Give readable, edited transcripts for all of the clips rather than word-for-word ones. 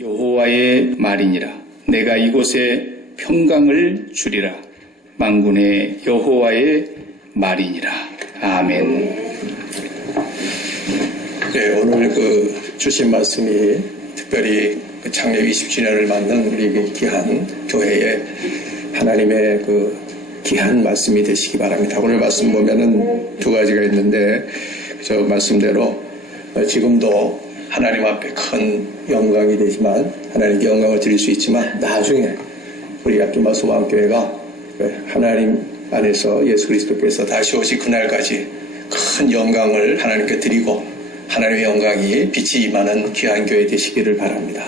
여호와의 말이니라. 내가 이곳에 평강을 주리라. 만군의 여호와의 말이니라. 아멘. 네, 오늘 주신 말씀이 특별히 창립 20주년을 맞는 우리 귀한 교회에 하나님의 귀한 말씀이 되시기 바랍니다. 오늘 말씀 보면은 두 가지가 있는데 저 말씀대로 지금도 하나님 앞에 큰 영광이 되지만 하나님께 영광을 드릴 수 있지만 나중에 우리 앞김바 소망교회가 하나님 안에서 예수 그리스도께서 다시 오실 그날까지 큰 영광을 하나님께 드리고 하나님의 영광이 빛이 임하는 귀한 교회 되시기를 바랍니다.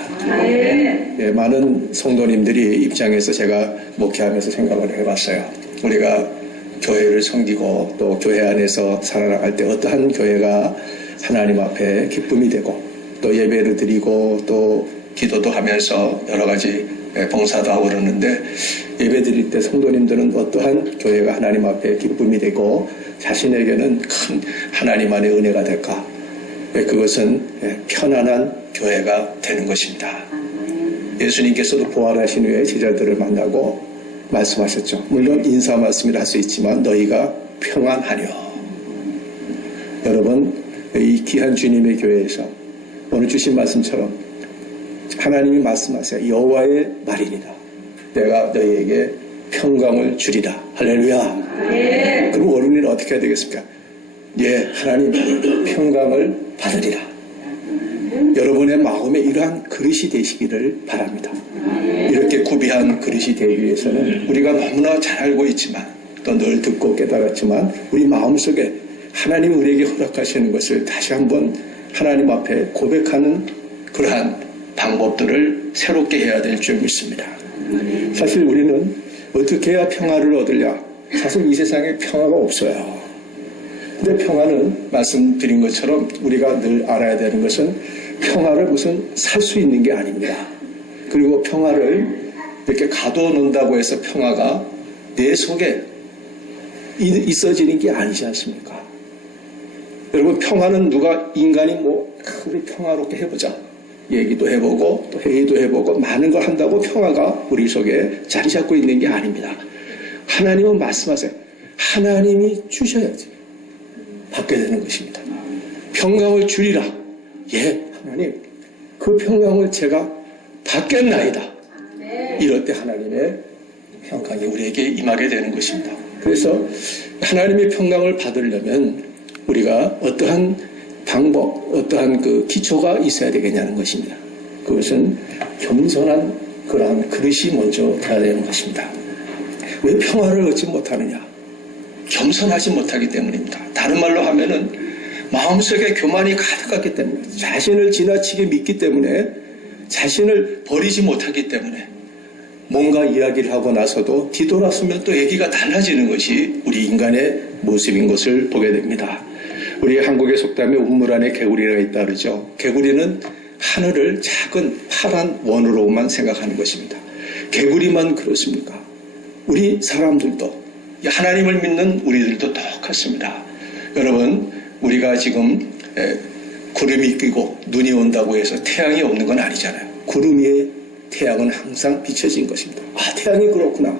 예, 많은 성도님들이 입장에서 제가 목회하면서 생각을 해봤어요. 우리가 교회를 섬기고 또 교회 안에서 살아나갈 때 어떠한 교회가 하나님 앞에 기쁨이 되고 또 예배를 드리고 또 기도도 하면서 여러 가지 봉사도 하고 그러는데 예배 드릴 때 성도님들은 어떠한 교회가 하나님 앞에 기쁨이 되고 자신에게는 큰 하나님 안의 은혜가 될까? 그것은 편안한 교회가 되는 것입니다. 예수님께서도 부활하신 후에 제자들을 만나고 말씀하셨죠. 물론 인사 말씀이라 할 수 있지만 너희가 평안하려. 여러분 이 귀한 주님의 교회에서 오늘 주신 말씀처럼 하나님이 말씀하세요. 여호와의 말이니라. 내가 너희에게 평강을 주리라. 할렐루야. 그럼 우리는 어떻게 해야 되겠습니까? 예, 하나님 평강을 받으리라. 여러분의 마음에 이러한 그릇이 되시기를 바랍니다. 이렇게 구비한 그릇이 되기 위해서는 우리가 너무나 잘 알고 있지만 또 늘 듣고 깨달았지만 우리 마음속에 하나님 우리에게 허락하시는 것을 다시 한번 하나님 앞에 고백하는 그러한 방법들을 새롭게 해야 될 줄 믿습니다. 사실 우리는 어떻게 해야 평화를 얻으랴? 사실 이 세상에 평화가 없어요. 근데 평화는 말씀드린 것처럼 우리가 늘 알아야 되는 것은 평화를 무슨 살 수 있는 게 아닙니다. 그리고 평화를 이렇게 가둬놓는다고 해서 평화가 내 속에 있어지는 게 아니지 않습니까? 여러분 평화는 누가 인간이 우리 평화롭게 해보자 얘기도 해보고 또 회의도 해보고 많은 걸 한다고 평화가 우리 속에 자리 잡고 있는 게 아닙니다. 하나님은 말씀하세요. 하나님이 주셔야지 받게 되는 것입니다. 평강을 주리라. 예, 하나님 그 평강을 제가 받겠나이다. 이럴 때 하나님의 평강이 우리에게 임하게 되는 것입니다. 그래서 하나님의 평강을 받으려면 우리가 어떠한 방법, 어떠한 기초가 있어야 되겠냐는 것입니다. 그것은 겸손한 그러한 그릇이 먼저 돼야 되는 것입니다. 왜 평화를 얻지 못하느냐? 겸손하지 못하기 때문입니다. 다른 말로 하면은 마음속에 교만이 가득하기 때문에 자신을 지나치게 믿기 때문에 자신을 버리지 못하기 때문에 뭔가 이야기를 하고 나서도 뒤돌아서면 또 얘기가 달라지는 것이 우리 인간의 모습인 것을 보게 됩니다. 우리 한국의 속담에 우물 안에 개구리가 있다 그러죠. 개구리는 하늘을 작은 파란 원으로만 생각하는 것입니다. 개구리만 그렇습니까? 우리 사람들도 하나님을 믿는 우리들도 똑같습니다. 여러분 우리가 지금 구름이 끼고 눈이 온다고 해서 태양이 없는 건 아니잖아요. 구름 위에 태양은 항상 비춰진 것입니다. 아, 태양이 그렇구나.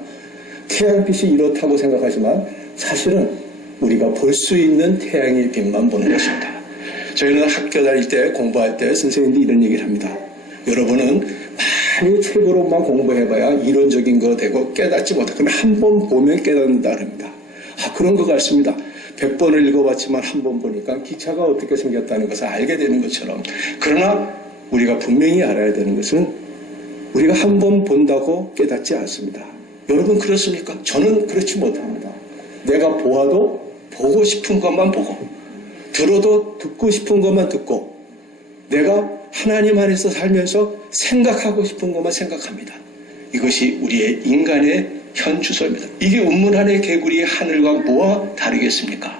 태양빛이 이렇다고 생각하지만 사실은 우리가 볼 수 있는 태양의 빛만 보는 것입니다. 저희는 학교 다닐 때 공부할 때 선생님들이 이런 얘기를 합니다. 여러분은 많이 책으로만 공부해봐야 이론적인 거 되고 깨닫지 못하고 그러면 한 번 보면 깨닫는다 합니다. 아, 그런 것 같습니다. 100번을 읽어봤지만 한 번 보니까 기차가 어떻게 생겼다는 것을 알게 되는 것처럼 그러나 우리가 분명히 알아야 되는 것은 우리가 한 번 본다고 깨닫지 않습니다. 여러분 그렇습니까? 저는 그렇지 못합니다. 내가 보아도 보고 싶은 것만 보고 들어도 듣고 싶은 것만 듣고 내가 하나님 안에서 살면서 생각하고 싶은 것만 생각합니다. 이것이 우리의 인간의 현 주소입니다. 이게 우물 안의 개구리의 하늘과 뭐와 다르겠습니까?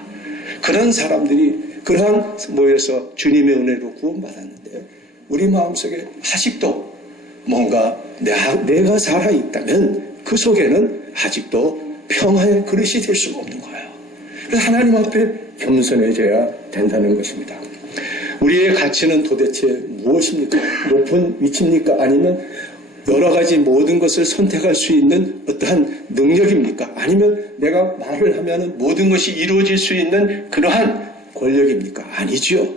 그런 사람들이 그러한 모여서 주님의 은혜로 구원받았는데 우리 마음속에 아직도 뭔가 내가 살아있다면 그 속에는 아직도 평화의 그릇이 될 수가 없는 거예요. 그래서 하나님 앞에 겸손해져야 된다는 것입니다. 우리의 가치는 도대체 무엇입니까? 높은 위치입니까? 아니면 여러 가지 모든 것을 선택할 수 있는 어떠한 능력입니까? 아니면 내가 말을 하면 모든 것이 이루어질 수 있는 그러한 권력입니까? 아니죠.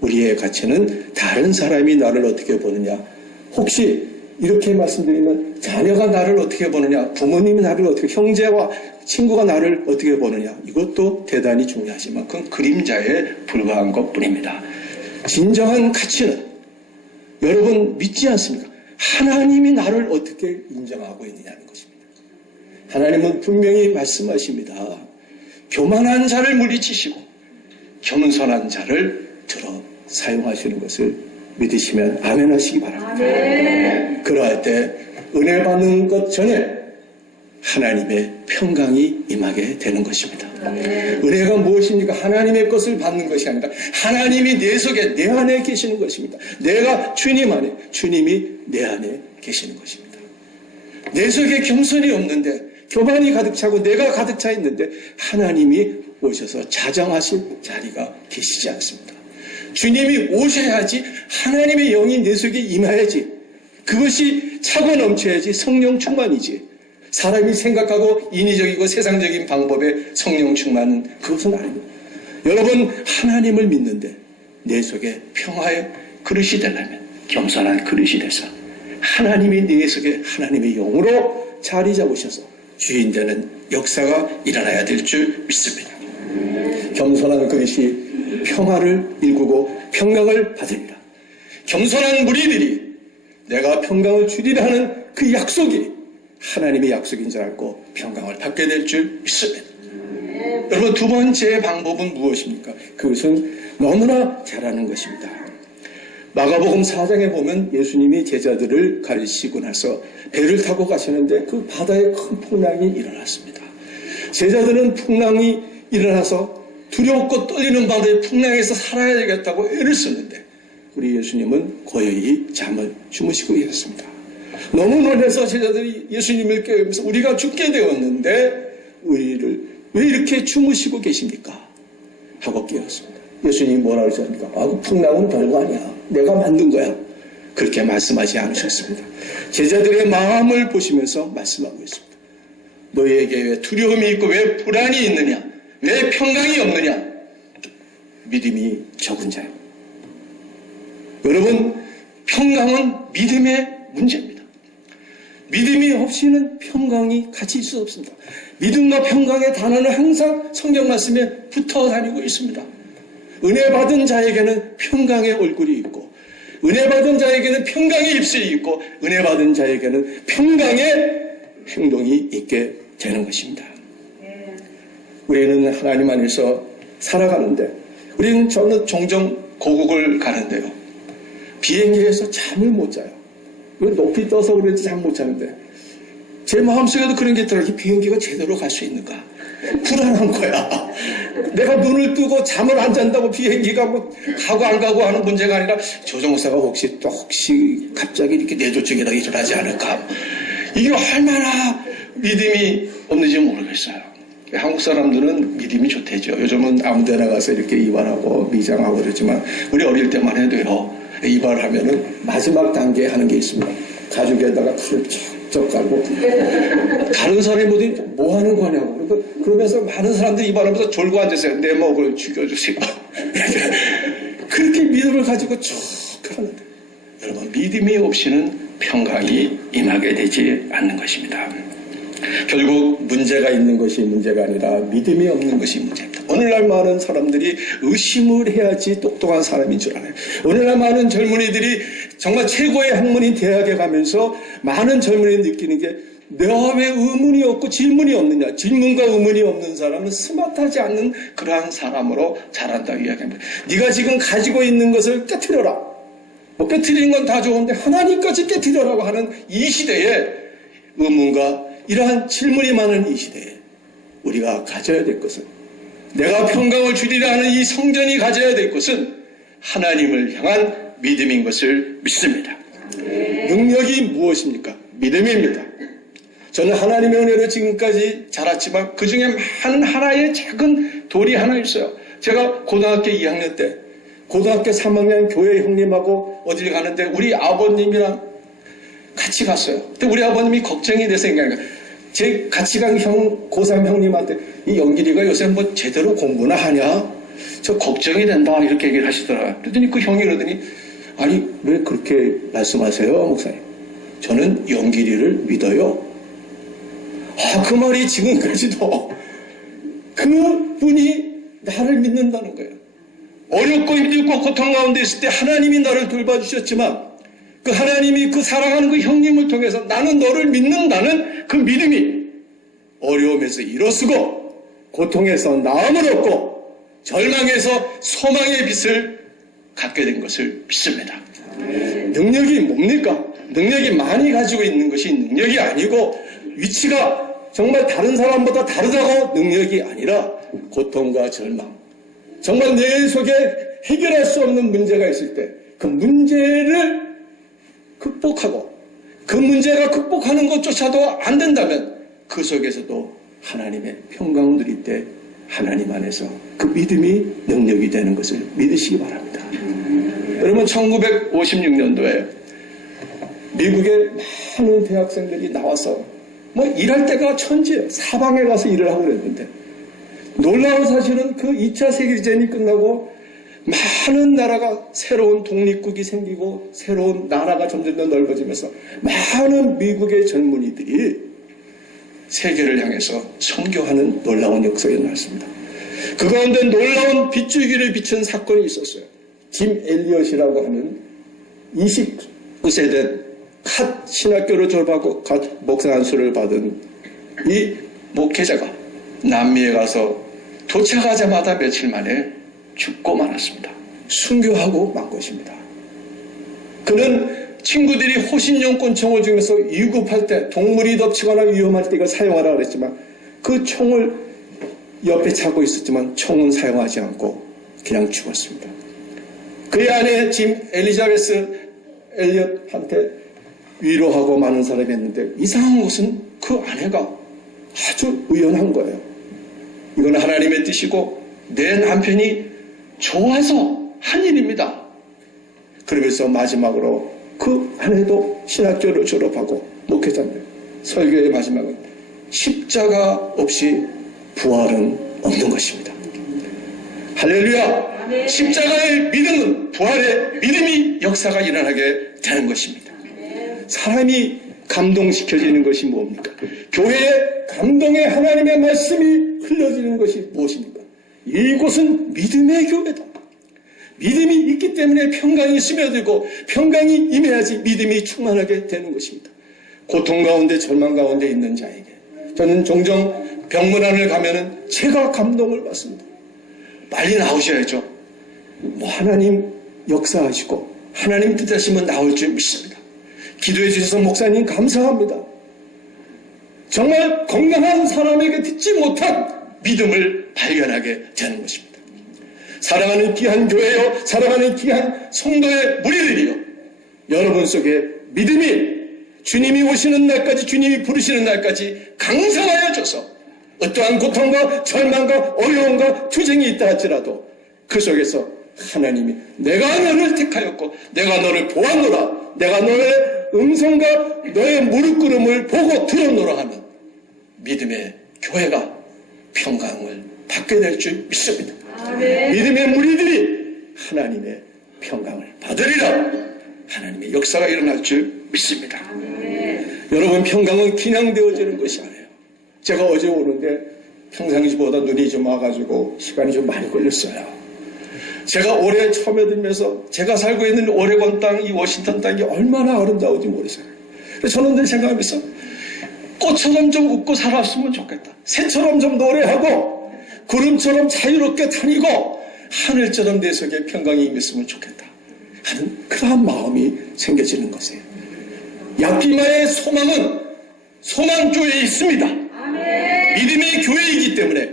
우리의 가치는 다른 사람이 나를 어떻게 보느냐. 혹시 이렇게 말씀드리면 자녀가 나를 어떻게 보느냐, 부모님이 나를 어떻게, 형제와 친구가 나를 어떻게 보느냐, 이것도 대단히 중요하지만 그건 그림자에 불과한 것뿐입니다. 진정한 가치는 여러분 믿지 않습니까? 하나님이 나를 어떻게 인정하고 있느냐는 것입니다. 하나님은 분명히 말씀하십니다. 교만한 자를 물리치시고 겸손한 자를 들어 사용하시는 것을 믿으시면 아멘 하시기 바랍니다. 아멘. 그러할 때 은혜 받는 것 전에 하나님의 평강이 임하게 되는 것입니다. 아멘. 은혜가 무엇입니까? 하나님의 것을 받는 것이 아니라 하나님이 내 속에 내 안에 계시는 것입니다. 내가 주님 안에, 주님이 내 안에 계시는 것입니다. 내 속에 겸손이 없는데 교만이 가득 차고 내가 가득 차 있는데 하나님이 오셔서 자정하실 자리가 계시지 않습니다. 주님이 오셔야지 하나님의 영이 내 속에 임해야지. 그것이 차고 넘쳐야지 성령 충만이지. 사람이 생각하고 인위적이고 세상적인 방법의 성령 충만은 그것은 아닙니다. 여러분 하나님을 믿는데 내 속에 평화의 그릇이 되려면 겸손한 그릇이 돼서 하나님이 내 속에 하나님의 영으로 자리 잡으셔서 주인 되는 역사가 일어나야 될 줄 믿습니다. 겸손한 그릇이 평화를 일구고 평강을 받으리라. 겸손한 무리들이 내가 평강을 주리라 하는 그 약속이 하나님의 약속인 줄 알고 평강을 받게 될 줄 믿습니다. 여러분 두 번째 방법은 무엇입니까? 그것은 너무나 잘하는 것입니다. 마가복음 4장에 보면 예수님이 제자들을 가르치고 나서 배를 타고 가시는데 그 바다에 큰 풍랑이 일어났습니다. 제자들은 풍랑이 일어나서 두렵고 떨리는 바다의 풍랑에서 살아야 되겠다고 애를 쓰는데 우리 예수님은 고요히 잠을 주무시고 계셨습니다. 너무 놀라서 제자들이 예수님을 깨우면서 우리가 죽게 되었는데 우리를 왜 이렇게 주무시고 계십니까? 하고 깨웠습니다. 예수님이 뭐라고 하셨습니까? 그 풍랑은 별거 아니야. 내가 만든 거야. 그렇게 말씀하지 않으셨습니다. 제자들의 마음을 보시면서 말씀하고 있습니다. 너희에게 왜 두려움이 있고 왜 불안이 있느냐? 왜 평강이 없느냐? 믿음이 적은 자요. 여러분, 평강은 믿음의 문제입니다. 믿음이 없이는 평강이 같이 있을 수 없습니다. 믿음과 평강의 단어는 항상 성경 말씀에 붙어 다니고 있습니다. 은혜 받은 자에게는 평강의 얼굴이 있고 은혜 받은 자에게는 평강의 입술이 있고 은혜 받은 자에게는 평강의 행동이 있게 되는 것입니다. 우리는 하나님 안에서 살아가는데 우리는 저는 종종 고국을 가는데요. 비행기에서 잠을 못 자요. 높이 떠서 그런지 잠 못 자는데 제 마음속에도 그런 게 있더라고요. 비행기가 제대로 갈 수 있는가? 불안한 거야. 내가 눈을 뜨고 잠을 안 잔다고 비행기가 뭐 가고 안 가고 하는 문제가 아니라 조종사가 혹시 갑자기 이렇게 내조증이라도 일어나지 않을까? 이게 얼마나 믿음이 없는지 모르겠어요. 한국 사람들은 믿음이 좋대죠. 요즘은 아무 데나 가서 이렇게 이발하고 미장하고 그러지만 우리 어릴 때만 해도요. 이발하면은 마지막 단계에 하는 게 있습니다. 가죽에다가 칼을 척척 깔고 다른 사람이 뭐 하는 거냐고. 그러면서 많은 사람들이 이발하면서 졸고 앉으세요. 내 목을 죽여주세요. 그렇게 믿음을 가지고 쭉 하는데 여러분 믿음이 없이는 평강이 임하게 되지 않는 것입니다. 결국 문제가 있는 것이 문제가 아니라 믿음이 없는 것이 문제입니다. 오늘날 많은 사람들이 의심을 해야지 똑똑한 사람인 줄 알아요. 오늘날 많은 젊은이들이 정말 최고의 학문인 대학에 가면서 많은 젊은이들이 느끼는 게 내가 왜 의문이 없고 질문이 없느냐. 질문과 의문이 없는 사람은 스마트하지 않는 그러한 사람으로 자란다고 이야기합니다. 네가 지금 가지고 있는 것을 깨트려라. 깨트리는 건 다 좋은데 하나님까지 깨트려라고 하는 이 시대에 의문과 이러한 질문이 많은 이 시대에 우리가 가져야 될 것은 내가 평강을 주리라 하는 이 성전이 가져야 될 것은 하나님을 향한 믿음인 것을 믿습니다. 능력이 무엇입니까? 믿음입니다. 저는 하나님의 은혜로 지금까지 자랐지만 그중에 많은 하나의 작은 돌이 하나 있어요. 제가 고등학교 2학년 때 고등학교 3학년 교회 형님하고 어딜 가는데 우리 아버님이랑 같이 갔어요. 근데 우리 아버님이 걱정이 돼서 제 같이 간 고3 형님한테 이 영길이가 요새 뭐 제대로 공부나 하냐? 저 걱정이 된다. 이렇게 얘기를 하시더라고요. 그랬더니 그 형이 그러더니 아니 왜 그렇게 말씀하세요 목사님? 저는 영길이를 믿어요. 그 말이 지금까지도 그분이 나를 믿는다는 거예요. 어렵고 힘들고 고통 가운데 있을 때 하나님이 나를 돌봐주셨지만 그 하나님이 그 사랑하는 그 형님을 통해서 나는 너를 믿는다는 그 믿음이 어려움에서 일어서고 고통에서 나음을 얻고 절망에서 소망의 빛을 갖게 된 것을 믿습니다. 능력이 뭡니까? 능력이 많이 가지고 있는 것이 능력이 아니고 위치가 정말 다른 사람보다 다르다고 능력이 아니라 고통과 절망, 정말 내 속에 해결할 수 없는 문제가 있을 때 그 문제를 극복하고 그 문제가 극복하는 것조차도 안 된다면 그 속에서도 하나님의 평강을 누릴 때 하나님 안에서 그 믿음이 능력이 되는 것을 믿으시기 바랍니다. 여러분 1956년도에 미국의 많은 대학생들이 나와서 뭐 일할 때가 천지예요. 사방에 가서 일을 하고 그랬는데 놀라운 사실은 그 2차 세계대전이 끝나고 많은 나라가 새로운 독립국이 생기고 새로운 나라가 점점 더 넓어지면서 많은 미국의 젊은이들이 세계를 향해서 선교하는 놀라운 역사가 일어났습니다. 그 가운데 놀라운 빗줄기를 비춘 사건이 있었어요. 짐 엘리엇이라고 하는 29세 된 갓 신학교를 졸업하고 갓 목사 안수를 받은 이 목회자가 남미에 가서 도착하자마자 며칠 만에 죽고 말았습니다. 순교하고 만 것입니다. 그는 친구들이 호신용권총을 중에서 위급할 때 동물이 덮치거나 위험할 때 이걸 사용하라 그랬지만 그 총을 옆에 차고 있었지만 총은 사용하지 않고 그냥 죽었습니다. 그의 아내 짐 엘리자베스 엘리엇한테 위로하고 많은 사람이 했는데 이상한 것은 그 아내가 아주 의연한 거예요. 이건 하나님의 뜻이고 내 남편이 좋아서 한 일입니다. 그러면서 마지막으로 그 아내도 신학교를 졸업하고 목회자인데 설교의 마지막은 십자가 없이 부활은 없는 것입니다. 할렐루야! 십자가의 믿음은 부활의 믿음이 역사가 일어나게 되는 것입니다. 사람이 감동시켜지는 것이 뭡니까? 교회에 감동의 하나님의 말씀이 흘러지는 것이 무엇입니까? 이곳은 믿음의 교회다. 믿음이 있기 때문에 평강이 스며들고 평강이 임해야지 믿음이 충만하게 되는 것입니다. 고통 가운데 절망 가운데 있는 자에게 저는 종종 병문안을 가면은 제가 감동을 받습니다. 빨리 나오셔야죠. 뭐 하나님 역사하시고 하나님 뜻하시면 나올 줄 믿습니다. 기도해 주셔서 목사님 감사합니다. 정말 건강한 사람에게 듣지 못한 믿음을 발견하게 되는 것입니다. 사랑하는 귀한 교회요, 사랑하는 귀한 성도의 무리들이요, 여러분 속에 믿음이 주님이 오시는 날까지, 주님이 부르시는 날까지 강성하여 줘서 어떠한 고통과 절망과 어려움과 투쟁이 있다 할지라도 그 속에서 하나님이 내가 너를 택하였고 내가 너를 보았노라, 내가 너의 음성과 너의 무릎꿇음을 보고 들었노라 하는 믿음의 교회가 평강을 받게 될 줄 믿습니다. 아멘. 믿음의 무리들이 하나님의 평강을 받으리라. 하나님의 역사가 일어날 줄 믿습니다. 아멘. 여러분 평강은 그냥 되어지는 것이 아니에요. 제가 어제 오는데 평상시보다 눈이 좀 와가지고 시간이 좀 많이 걸렸어요. 제가 올해 처음에 들면서 제가 살고 있는 오레곤 땅, 이 워싱턴 땅이 얼마나 아름다운지 모르겠어요. 그래서 저는 늘 생각하면서 꽃처럼 좀 웃고 살았으면 좋겠다. 새처럼 좀 노래하고 구름처럼 자유롭게 다니고 하늘처럼 내 속에 평강이 임했으면 좋겠다 하는 그러한 마음이 생겨지는 것이에요. 야피마의 소망은 소망교회에 있습니다. 아멘. 믿음의 교회이기 때문에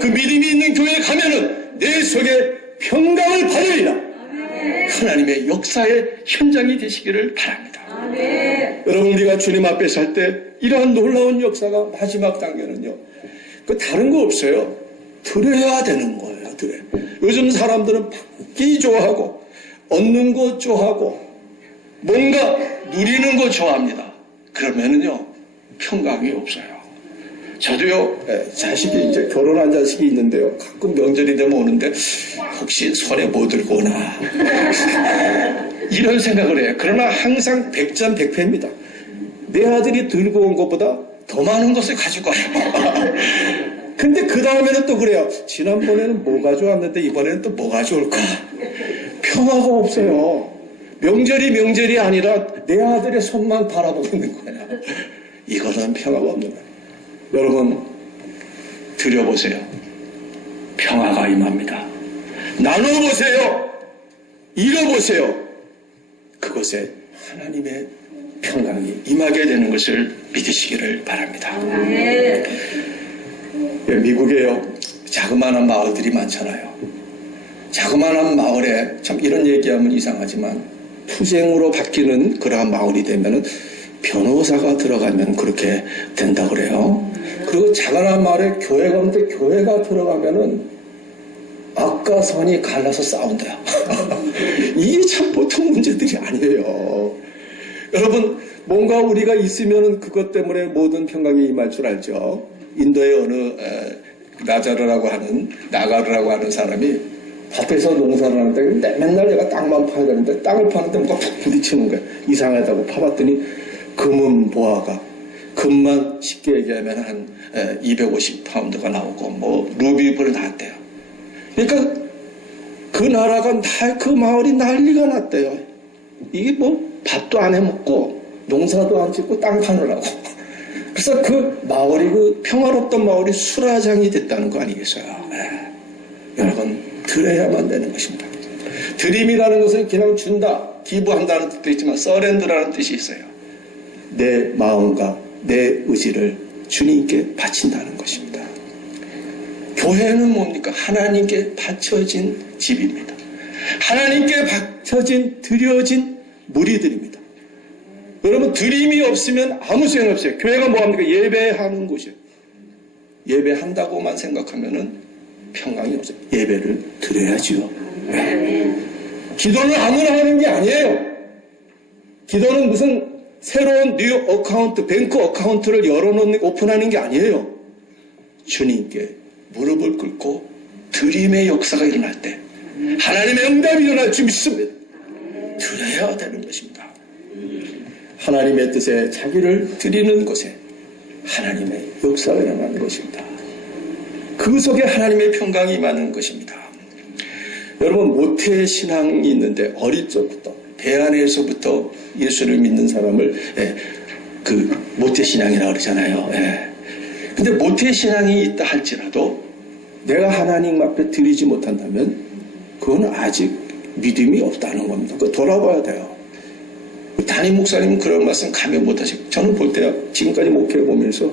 그 믿음이 있는 교회에 가면은 내 속에 평강을 받으리라. 아멘. 하나님의 역사의 현장이 되시기를 바랍니다. 아멘. 여러분 우리가 주님 앞에 살 때 이러한 놀라운 역사가 마지막 단계는요, 그 다른 거 없어요. 드려야 되는 거예요. 드려. 요즘 사람들은 받기 좋아하고 얻는 거 좋아하고 뭔가 누리는 거 좋아합니다. 그러면은요 평강이 없어요. 저도요 자식이 이제 결혼한 자식이 있는데요 가끔 명절이 되면 오는데 혹시 손에 뭐 들고 오나 이런 생각을 해요. 그러나 항상 백전백패입니다. 내 아들이 들고 온 것보다 더 많은 것을 가지고 와요. 근데 그 다음에는 또 그래요. 지난번에는 뭐 가져왔는데 이번에는 또 뭐 가져올까? 평화가 없어요. 명절이 아니라 내 아들의 손만 바라보고 있는 거야. 이거는 평화가 없는 거예요. 여러분 드려보세요. 평화가 임합니다. 나눠보세요. 잃어보세요. 그곳에 하나님의 평강이 임하게 되는 것을 믿으시기를 바랍니다. 미국에요 자그마한 마을들이 많잖아요. 자그마한 마을에 참 이런 얘기하면 이상하지만 투쟁으로 바뀌는 그러한 마을이 되면은 변호사가 들어가면 그렇게 된다 그래요. 그리고 작은 마을에 교회가 있는데 교회가 들어가면은 악과 선이 갈라서 싸운다. 이게 참 보통 문제들이 아니에요. 여러분 뭔가 우리가 있으면은 그것 때문에 모든 평강이 임할 줄 알죠. 인도의 어느 나가르라고 하는 사람이 밭에서 농사를 하는데 맨날 내가 땅만 파야 되는데 땅을 파는데 뭐가 푹 부딪히는 거야. 이상하다고 파봤더니 금은 보아가 금만 쉽게 얘기하면 한 250파운드가 나오고 뭐 루비블 나왔대요. 그러니까 그 나라가 그 마을이 난리가 났대요. 이게 뭐 밥도 안 해먹고 농사도 안 짓고 땅 파느라고. 그래서 그 마을이 그 평화롭던 마을이 수라장이 됐다는 거 아니겠어요? 여러분 드려야만 되는 것입니다. 드림이라는 것은 그냥 준다, 기부한다는 뜻도 있지만 서렌드라는 뜻이 있어요. 내 마음과 내 의지를 주님께 바친다는 것입니다. 교회는 뭡니까? 하나님께 바쳐진 집입니다. 하나님께 바쳐진 드려진 무리들입니다. 여러분 드림이 없으면 아무 소용 없어요. 교회가 뭐합니까? 예배하는 곳이에요. 예배한다고만 생각하면은 평강이 없어요. 예배를 드려야지요. 기도는 아무나 하는 게 아니에요. 기도는 무슨 새로운 뉴 어카운트, 뱅크 어카운트를 열어놓는, 오픈하는 게 아니에요. 주님께 무릎을 꿇고 드림의 역사가 일어날 때 하나님의 응답이 일어날 줄 믿습니다. 드려야 되는 것입니다. 하나님의 뜻에 자기를 드리는 곳에 하나님의 역사가 일어나는 것입니다. 그 속에 하나님의 평강이 임하는 것입니다. 여러분 모태신앙이 있는데 어릴 적부터 배 안에서부터 예수를 믿는 사람을 그 모태신앙이라고 그러잖아요. 근데 모태신앙이 있다 할지라도 내가 하나님 앞에 드리지 못한다면 그건 아직 믿음이 없다는 겁니다. 그거 돌아봐야 돼요. 담임 목사님은 그런 말씀 가면 못하시고 저는 볼 때요 지금까지 목회해 보면서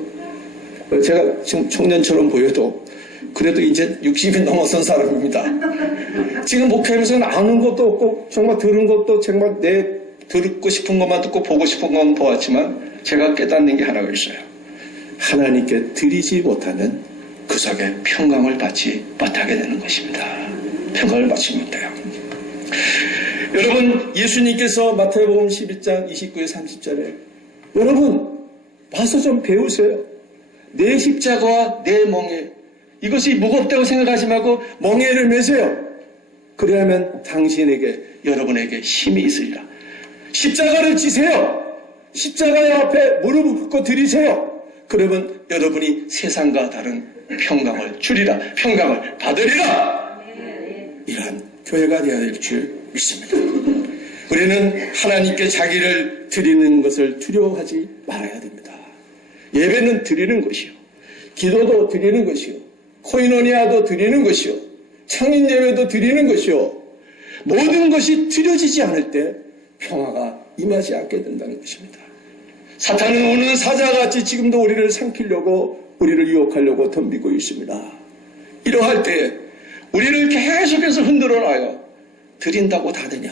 제가 지금 청년처럼 보여도 그래도 이제 60이 넘어선 사람입니다. 지금 목회하면서는 아는 것도 없고 정말 들은 것도 정말 내 듣고 싶은 것만 듣고 보고 싶은 것만 보았지만 제가 깨닫는 게 하나가 있어요. 하나님께 드리지 못하는 그 속에 평강을 받지 못하게 되는 것입니다. 평강을 받지 못해요. 여러분 예수님께서 마태복음 12장 29에 30절에 여러분 와서 좀 배우세요. 내 십자가와 내 멍에 이것이 무겁다고 생각하지 말고 멍에를 메세요. 그래야면 당신에게 여러분에게 힘이 있으리라. 십자가를 지세요. 십자가의 앞에 무릎을 꿇고 드리세요. 그러면 여러분이 세상과 다른 평강을 주리라. 평강을 받으리라. 이러한 교회가 되어야 될 줄 믿습니다. 우리는 하나님께 자기를 드리는 것을 두려워하지 말아야 됩니다. 예배는 드리는 것이요. 기도도 드리는 것이요. 코이노니아도 드리는 것이요. 창인 예배도 드리는 것이요. 모든 것이 드려지지 않을 때 평화가 임하지 않게 된다는 것입니다. 사탄은 오는 사자같이 지금도 우리를 삼키려고 우리를 유혹하려고 덤비고 있습니다. 이러할 때 우리를 계속해서 흔들어놔요. 드린다고 다 되냐?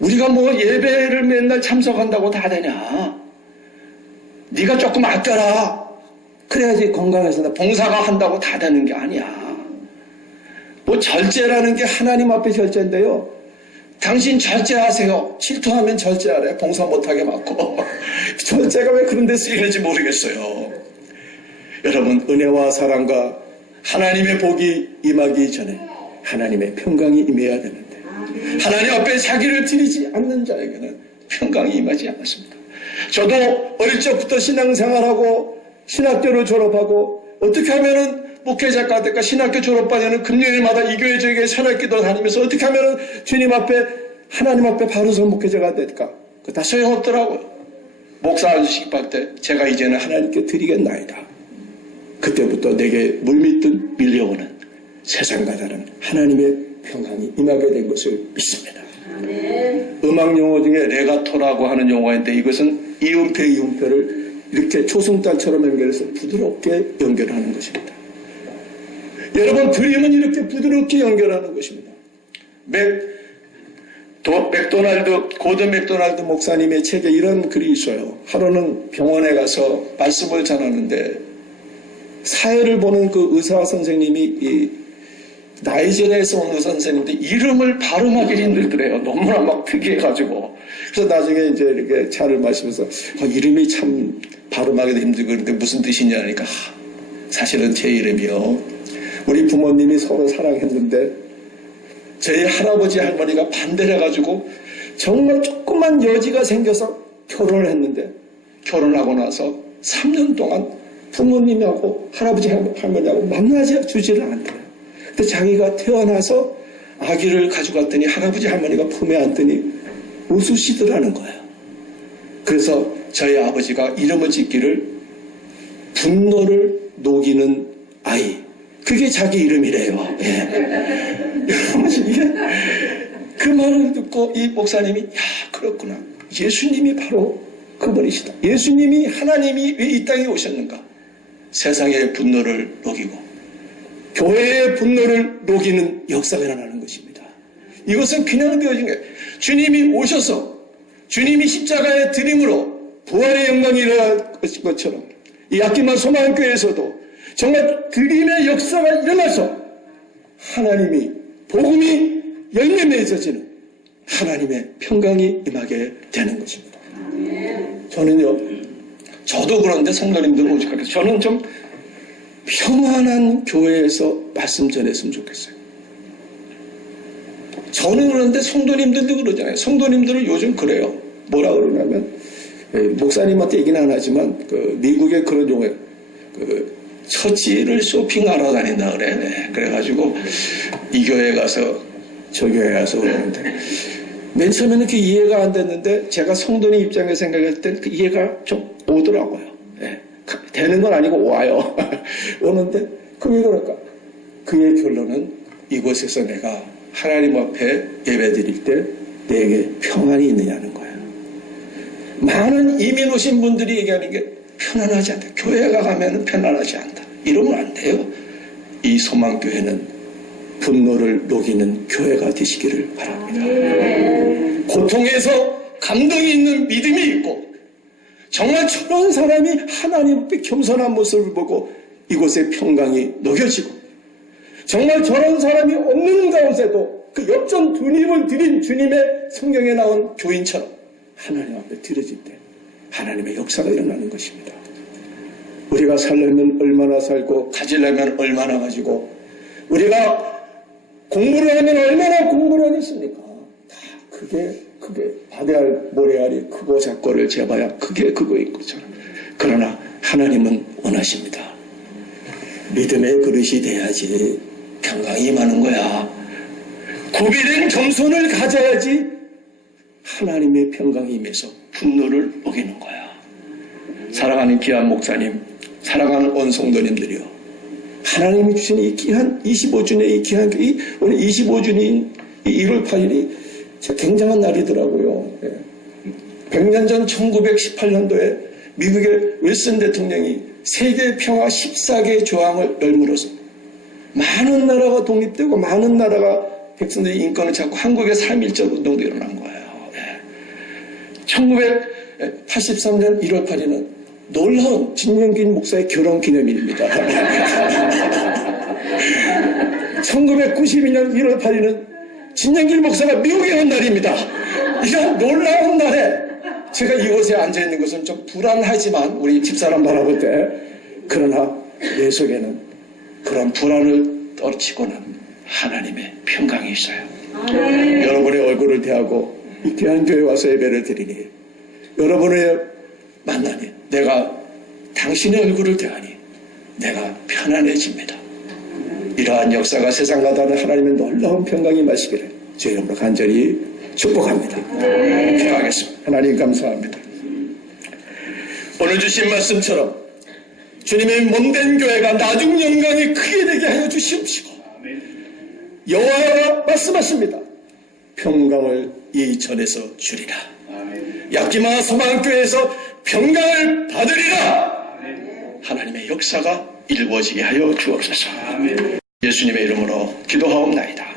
우리가 뭐 예배를 맨날 참석한다고 다 되냐? 네가 조금 아껴라. 그래야지 건강해서 봉사가 한다고 다 되는 게 아니야. 여러분, 절제라는 게 하나님 앞에 절제인데요. 당신 절제하세요. 질투하면 절제하래. 봉사 못하게 맞고. 절제가 왜 그런 데 쓰이는지 모르겠어요. 여러분, 은혜와 사랑과 하나님의 복이 임하기 전에 하나님의 평강이 임해야 되는데, 하나님 앞에 자기를 드리지 않는 자에게는 평강이 임하지 않았습니다. 저도 어릴 적부터 신앙생활하고 신학교를 졸업하고 어떻게 하면은 목회자가 될까, 신학교 졸업반에는 금요일마다 이 교회 저 교회 새벽기도 다니면서 어떻게 하면은 주님 앞에, 하나님 앞에 바로 선 목회자가 될까, 그거 다 소용없더라고요. 목사 아저씨 받을 때 제가 이제는 하나님께 드리겠나이다. 그때부터 내게 물밀듯 밀려오는 세상과 다른 하나님의 평강이 임하게 된 것을 믿습니다. 음악 용어 중에 레가토라고 하는 용어가 있는데, 이것은 이음표를 이렇게 초승달처럼 연결해서 부드럽게 연결하는 것입니다. 여러분, 드림은 이렇게 부드럽게 연결하는 것입니다. 고든 맥도날드 목사님의 책에 이런 글이 있어요. 하루는 병원에 가서 말씀을 전하는데, 사회를 보는 그 의사 선생님이 나이지리아에서 온 의사 선생님인데 이름을 발음하기 힘들더래요. 너무나 막 특이해가지고. 그래서 나중에 이제 이렇게 차를 마시면서 이름이 참 발음하기도 힘들고 그런데 무슨 뜻이냐 하니까, 사실은 제 이름이요, 우리 부모님이 서로 사랑했는데 저희 할아버지 할머니가 반대를 해가지고 정말 조그만 여지가 생겨서 결혼을 했는데, 결혼하고 나서 3년 동안 부모님하고 할아버지 할머니하고 만나지 주지를 않더래요. 근데 자기가 태어나서 아기를 가져갔더니 할아버지 할머니가 품에 안더니 웃으시더라는 거예요. 그래서 저희 아버지가 이름을 짓기를 분노를 녹이는 아이, 그게 자기 이름이래요. 예. 여러분, 이게 그 말을 듣고 이 목사님이, 야, 그렇구나, 예수님이 바로 그분이시다. 예수님이, 하나님이 왜 이 땅에 오셨는가? 세상의 분노를 녹이고 교회의 분노를 녹이는 역사가 일어나는 것입니다. 이것은 그냥 되어진 거예요. 주님이 오셔서 주님이 십자가의 드림으로 부활의 영광이 일어날 것처럼 이 아끼만 소망교회에서도 정말 드림의 역사가 일어나서 하나님이, 복음이 열매 맺어지는 하나님의 평강이 임하게 되는 것입니다. 저도 그런데 성도님들은 오직하겠어요. 저는 좀 평안한 교회에서 말씀 전했으면 좋겠어요. 저는 그런데 성도님들도 그러잖아요. 성도님들은 요즘 그래요. 뭐라 그러냐면, 목사님한테 얘기는 안 하지만 미국의 그런 용어예요. 처치를 쇼핑하러 다닌다 그래. 네. 그래가지고 이 교회 가서 저 교회 가서 그러는데, 맨 처음에는 그게 이해가 안 됐는데 제가 성도님 입장에서 생각할 때 그 이해가 좀 오더라고요. 네. 되는 건 아니고 와요. 오는데 그게 그럴까? 그의 결론은 이곳에서 내가 하나님 앞에 예배드릴 때 내게 평안이 있느냐는 거예요. 많은 이민 오신 분들이 얘기하는 게 편안하지 않다. 교회가 가면 편안하지 않다. 이러면 안 돼요. 이 소망교회는 분노를 녹이는 교회가 되시기를 바랍니다. 고통에서 감동이 있는 믿음이 있고, 정말 저런 사람이 하나님 앞에 겸손한 모습을 보고 이곳에 평강이 녹여지고, 정말 저런 사람이 없는 가운데도 그 역전 주님을 드린 주님의 성경에 나온 교인처럼 하나님 앞에 드려질 때 하나님의 역사가 일어나는 것입니다. 우리가 살려면 얼마나 살고, 가지려면 얼마나 가지고, 우리가 공부를 하면 얼마나 공부를 하겠습니까? 다 그게 바다알 모래알이 크고 작고를 재봐야 그게 그거인 것처럼. 그러나 하나님은 원하십니다. 믿음의 그릇이 돼야지 평강이 임하는 거야. 구비된 겸손을 가져야지 하나님의 평강이 임해서 분노를 녹이는 거야. 사랑하는 귀한 목사님, 사랑하는 온 성도님들이요, 하나님이 주신 이 귀한 25주년의 이 귀한 오늘 25주년 1월 8일이 굉장한 날이더라고요. 100년 전 1918년도에 미국의 윌슨 대통령이 세계 평화 14개 조항을 열물어서 많은 나라가 독립되고 많은 나라가 백성들의 인권을 찾고 한국의 3.1절 운동도 일어난 거예요. 1983년 1월 8일은 놀라운 진영균 목사의 결혼 기념일입니다. 1992년 1월 8일은 진영길 목사가 미국에 간 날입니다. 이런 놀라운 날에 제가 이곳에 앉아있는 것은 좀 불안하지만 우리 집사람 바라볼 때 그러나 내 속에는 그런 불안을 떨치고는 하나님의 평강이 있어요. 여러분의 얼굴을 대하고 이 귀한 교회에 와서 예배를 드리니 여러분의 만나니 내가 당신의 얼굴을 대하니 내가 편안해집니다. 이러한 역사가 세상 가다는 하나님의 놀라운 평강이 마시기를 제 이름으로 간절히 축복합니다. 기도하겠습니다. 하나님 감사합니다. 오늘 주신 말씀처럼 주님의 몸된 교회가 나중 영광이 크게 되게 하여 주시옵시고 여호와가 말씀하십니다. 평강을 이 전에서 주리라. 약기마 소망교회에서 평강을 받으리라. 하나님의 역사가 이루어지게 하여 주옵소서. 예수님의 이름으로 기도하옵나이다.